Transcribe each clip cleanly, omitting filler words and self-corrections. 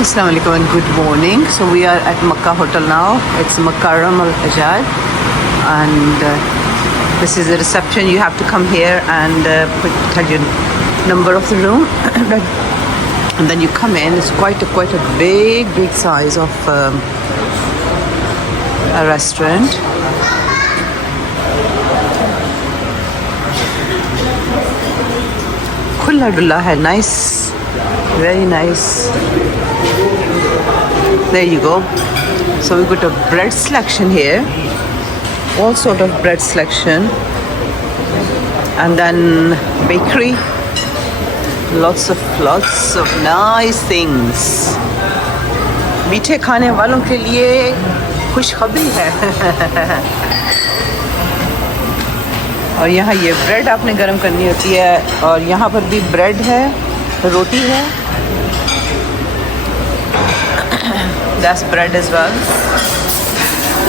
Assalamu alaikum and good morning. So we are at Makkah Hotel now. It's Makarram Al Ajad, and this is the reception. You have to come here and tell your number of the room, and then you come in. It's quite a big size of a restaurant. Khulla dulla hai, nice, very nice. There you go. So we got a bread selection here, all sort of bread selection, and then bakery, lots of nice things. मीठे खाने वालों के लिए खुशखबरी है. और यहाँ ये ब्रेड आपने गरम करनी होती है, और यहाँ पर भी ब्रेड है, रोटी है. That's bread as well.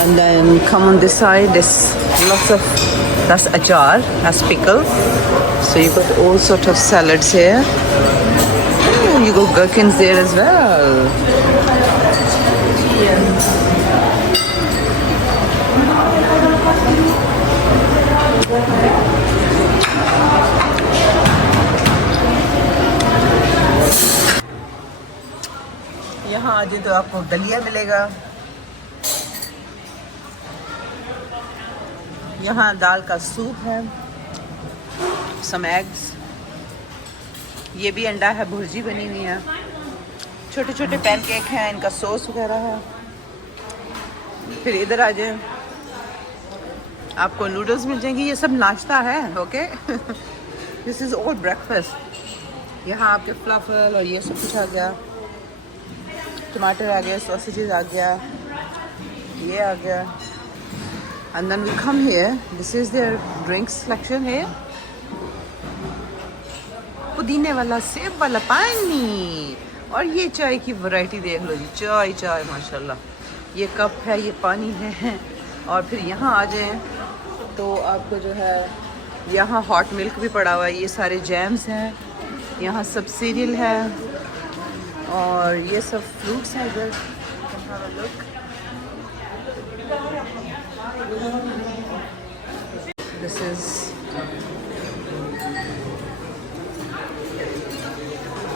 And then come on this side, there's lots of, that's achar, that's pickle. So you got all sort of salads here. Oh, you got gherkins there as well. यहाँ आज तो आपको दलिया मिलेगा. यहाँ दाल का soup है, some eggs, ये भी अंडा है, भुर्जी बनी हुई है, छोटे छोटे पैनकेक हैं, इनका सॉस वगैरह है. फिर इधर आ जाए, आपको नूडल्स मिल जाएंगी. ये सब नाश्ता है, okay. This is all breakfast. यहाँ आपके फ्लफल और ये सब कुछ आ गया, टमाटर आ गया, सॉसेजेस आ गया, ये आ गया. And then we come here. This is their drinks selection here. पुदीने वाला, सेब वाला पानी, और ये चाय की वैरायटी देख लो जी. चाय माशाल्लाह. ये कप है, ये पानी है. और फिर यहाँ आ जाएं तो आपको जो है यहाँ हॉट मिल्क भी पड़ा हुआ है. ये सारे जैम्स हैं, यहाँ सब सीरियल है, और ये सब फ्रूट्स हैं. इधर दिस इज,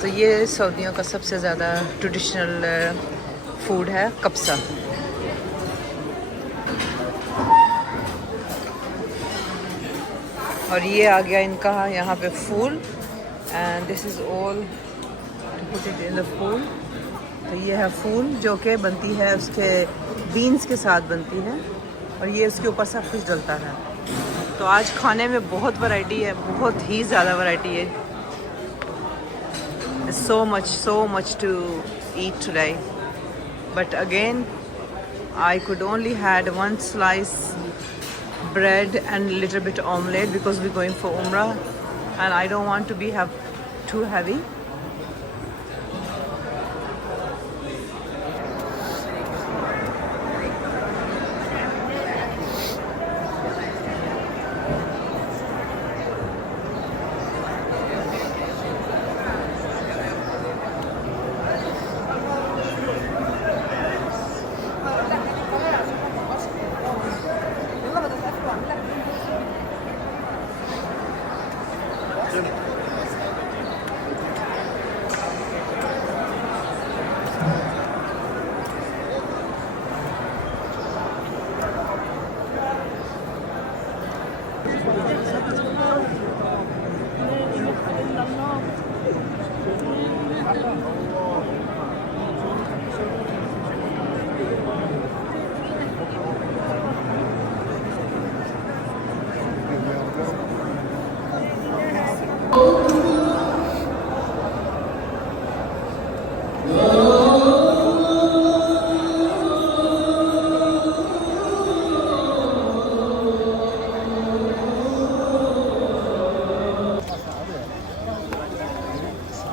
तो ये सऊदियों का सबसे ज़्यादा ट्रेडिशनल फूड है, कब्सा. और ये आ गया इनका यहाँ पे फूल, and this is all put it in the फूल. तो ये है फूल जो कि बनती है उसके बीन्स के साथ बनती है, और ये उसके ऊपर सब कुछ डलता है. तो आज खाने में बहुत वैरायटी है, बहुत ही ज़्यादा वैरायटी है. so much to eat today, but again I could only had one slice bread and little bit omelette because we're going for Umrah and I don't want to be have too heavy.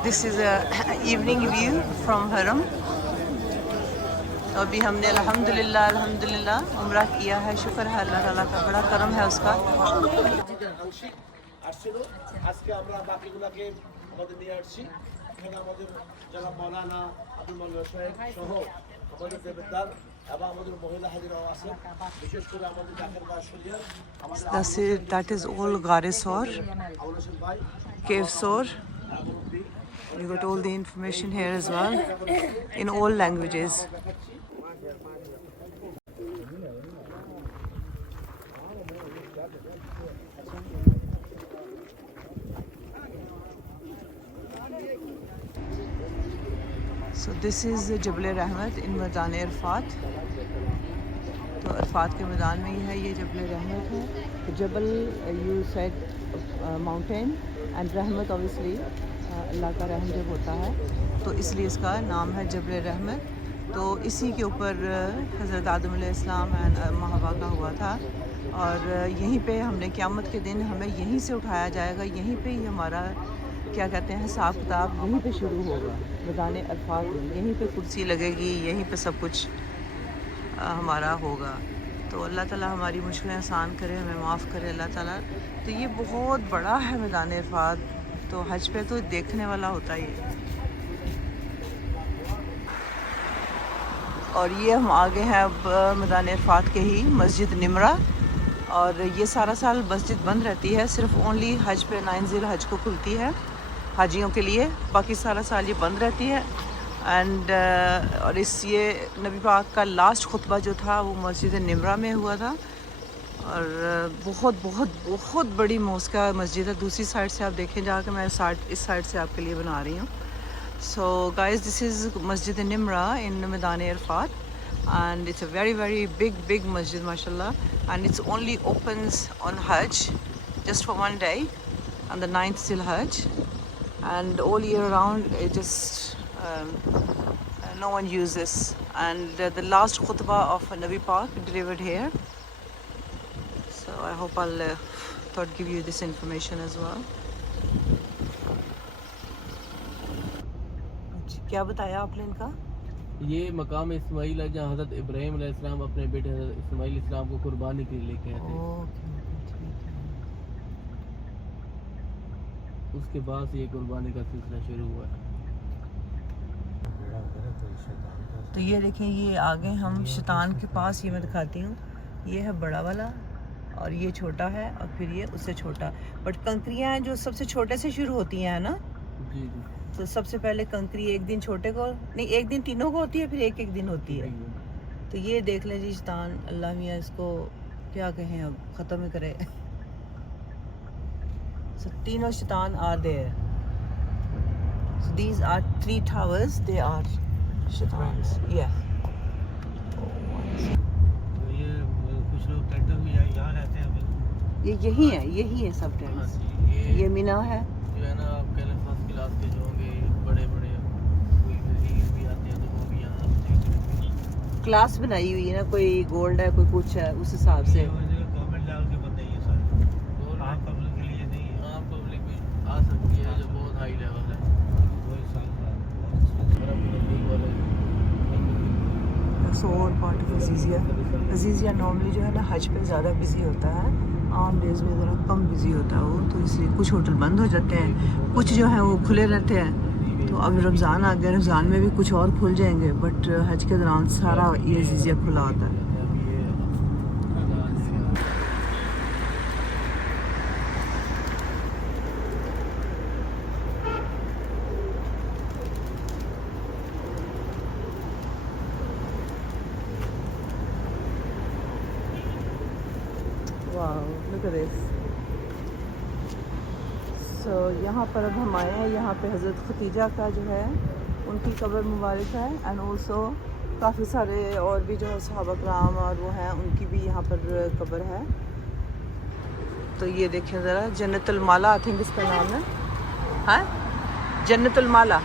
This is a evening view from Haram. तो अभी हमने अल्हम्दुलिल्लाह उम्रा किया है. शुक्र है अल्लाह ताला का, बड़ा करम है उसका. আসছিল আজকে আমরা বাকিগুলোকে আমাদের নিয়ে আসছি এখানে আমাদের যারা মাওলানা আব্দুল মান্নান সাহেব সহ আমাদের দেবদার এবং আমাদের মহিলা হাজিরাও আছে, বিশেষ করে আমাদের জাকের গাছ শরিয়ার আমাদের that is all Ghare Sor, Abul Hossain ভাই Cave Sor. You got all the information here as well in all languages. So this is Jabal Rahmat in मैदान अरफात. तो अरफात के मैदान में ही है ये जबल रहमत है. जबल यू सेड माउंटेन एंड रहमत ऑब्वियसली अल्लाह का रहम जब होता है तो इसलिए इसका नाम है जबल रहमत. तो इसी के ऊपर हज़रत आदम अलैहिस्सलाम एंड हव्वा का हुआ था और यहीं पे हमने क़यामत के दिन हमें यहीं से उठाया जाएगा. यहीं पे ही हमारा क्या कहते हैं हिसाब किताब यहीं पे शुरू होगा मैदान अरफात में. यहीं पे कुर्सी लगेगी, यहीं पे सब कुछ हमारा होगा. तो अल्लाह ताला हमारी मुश्किलें आसान करे, हमें माफ़ करे अल्लाह ताला. तो ये बहुत बड़ा है मैदान अरफात. तो हज पे तो देखने वाला होता है ये. और ये हम आगे हैं अब मैदान अरफात के ही मस्जिद निमरा. और ये सारा साल मस्जिद बंद रहती है, सिर्फ ओनली हज पे 9 ज़िल हज को खुलती है हाजियों के लिए. बाकी सारा साल ये बंद रहती है. एंड और ये नबी पाक का लास्ट खुतबा जो था वो मस्जिद निमरा में हुआ था. और बहुत बहुत बहुत बड़ी मॉस्क मस्जिद है. दूसरी साइड से आप देखें जाकर, मैं इस साइड से आपके लिए बना रही हूँ. सो गाइस दिस इज़ मस्जिद निमरा इन मैदान Arfat and it's a very very big masjid mashallah, and it's only opens on Hajj just for one day on the 9th Zil Hajj, and all year round it just no one uses. And the last khutbah of Nabi Pak delivered here, so I hope I'll thought give you this information as well. क्या बताया आपने इनका? ये मकाम इस्माइल है जहाँ हज़रत इब्राहीम अलैहिस्सलाम अपने बेटे हज़रत इस्माइल इस्लाम को कुर्बानी के लिए लेके आए थे. उसके बाद से ये कुर्बानी का सिलसिला शुरू हुआ है. तो ये देखें, ये आगे हम शैतान के पास, ये मैं दिखाती हूँ. ये है बड़ा वाला और ये छोटा है और फिर ये उससे छोटा. बट कंकरियाँ हैं जो सबसे छोटे से शुरू होती हैं ना. जी जी. तो सबसे पहले कंकरी एक दिन छोटे को नहीं, एक दिन तीनों को होती है, फिर एक एक दिन होती है. तो ये देख लें जी शैतान, अल्लाह मियाँ इसको क्या कहें, अब ख़त्म ही करे. So तीनों शैतान are there. So these are 3 towers, they are shaitans. Yeah. ये कुछ लोग टेंटर में यहाँ रहते हैं. ये यही है सब टेंट्स. ये मीना है जो है ना, आप कह लें फर्स्ट क्लास के जो होंगे बड़े बड़े, कोई वजीर भी आते हैं तो वो भी यहाँ क्लास बनाई हुई है ना, कोई गोल्ड है कोई कुछ है, उस हिसाब से. गवर्नमेंट लेवल के बंदे ये सारे आम पब्लिक के लिए नहीं है. आम पब्लिक भी आ सकती है जो बहुत हाई लेवल है. So और पार्ट ऑफ अजीज़िया नॉर्मली जो है ना हज पे ज़्यादा बिजी होता है, आम डेज में ज़रा कम बिजी होता है वो. तो इसलिए कुछ होटल बंद हो जाते हैं, कुछ जो है वो खुले रहते हैं. तो अब रमज़ान आ गया, रमज़ान में भी कुछ और खुल जाएंगे, बट हज के दौरान सारा ये अजीज़िया खुला होता है. Wow, look at this. So यहाँ पर अब हम आए हैं. यहाँ पे हज़रत खतीजा का जो है उनकी कब्र मुबारक है. एंड ऑल्सो काफ़ी सारे और भी जो है सहाबा कराम और वो हैं, उनकी भी यहाँ पर कब्र है. तो ये देखें ज़रा, जन्नतुल माला आई थिंक इसका नाम है. हाँ, जन्नतुल माला.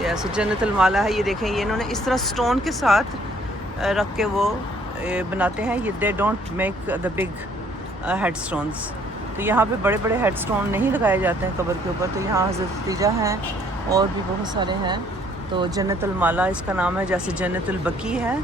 यस, जन्नतुल माला है. ये देखें, ये इन्होंने इस तरह स्टोन के साथ रख के वो बनाते हैं. ये they don't make the big head stones. तो यहाँ पे बड़े बड़े हेड स्टोन नहीं लगाए जाते हैं कब्र के ऊपर. तो यहाँ हज़रत खतीजा हैं और भी बहुत सारे हैं. तो जन्नतुल माला इसका नाम है, जैसे जन्नतुल बकी है.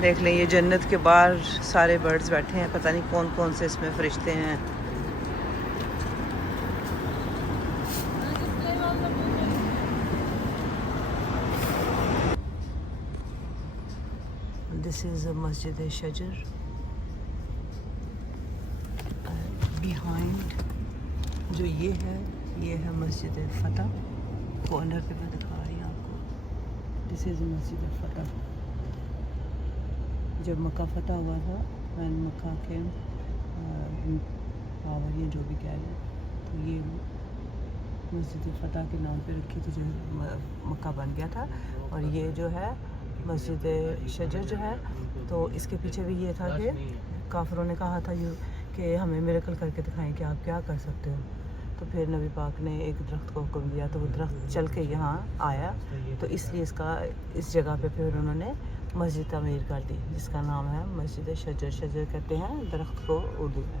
देख लें ये जन्नत के बाहर सारे बर्ड्स बैठे हैं, पता नहीं कौन कौन से इसमें फरिश्ते हैं। दिस इज़ मस्जिद शजर। बिहाइंड जो ये है मस्जिद फतह। कॉर्नर पे मैं दिखा रही हूँ आपको। दिस इज़ मस्जिद फतह। जब मक्का फतह हुआ था, मैंने मक्का के पावर या जो भी कह लें, तो ये मस्जिद फतह के नाम पे रखी थी, जो मक्का बन गया था। और ये जो है मस्जिद शजर जो है, तो इसके पीछे भी ये था कि काफिरों ने कहा था कि हमें मिरेकल करके दिखाएं कि आप क्या कर सकते हो। तो फिर नबी पाक ने एक दरख्त को हुक्म दिया, तो वो दरख्त चल के यहाँ आया, तो इसलिए इस जगह पे फिर उन्होंने मस्जिद तमीर कर दी, जिसका नाम है मस्जिद शजर। शजर कहते हैं दरख्त को उर्दू में।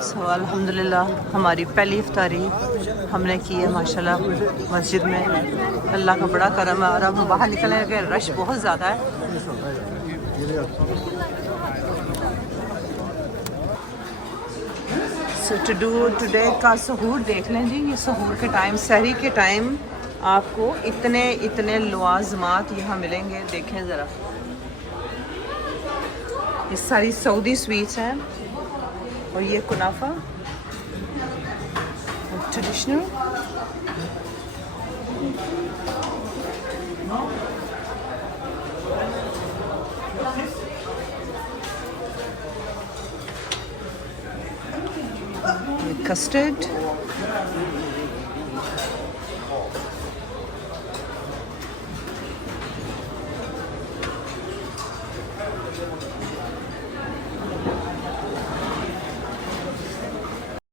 सो अल्हम्दुलिल्लाह हमारी पहली इफ्तारी हमने की है माशाल्लाह मस्जिद में। अल्लाह का बड़ा करम है। और अब हम बाहर निकलने लगे, रश बहुत ज़्यादा है। सो टुडे का सहूर देख लें जी। ये सहूर के टाइम, सहरी के टाइम आपको इतने लवाजमात यहाँ मिलेंगे। देखें ज़रा, ये सारी सऊदी स्वीट्स हैं। और ये कुनाफा ट्रेडिशनल। कस्टर्ड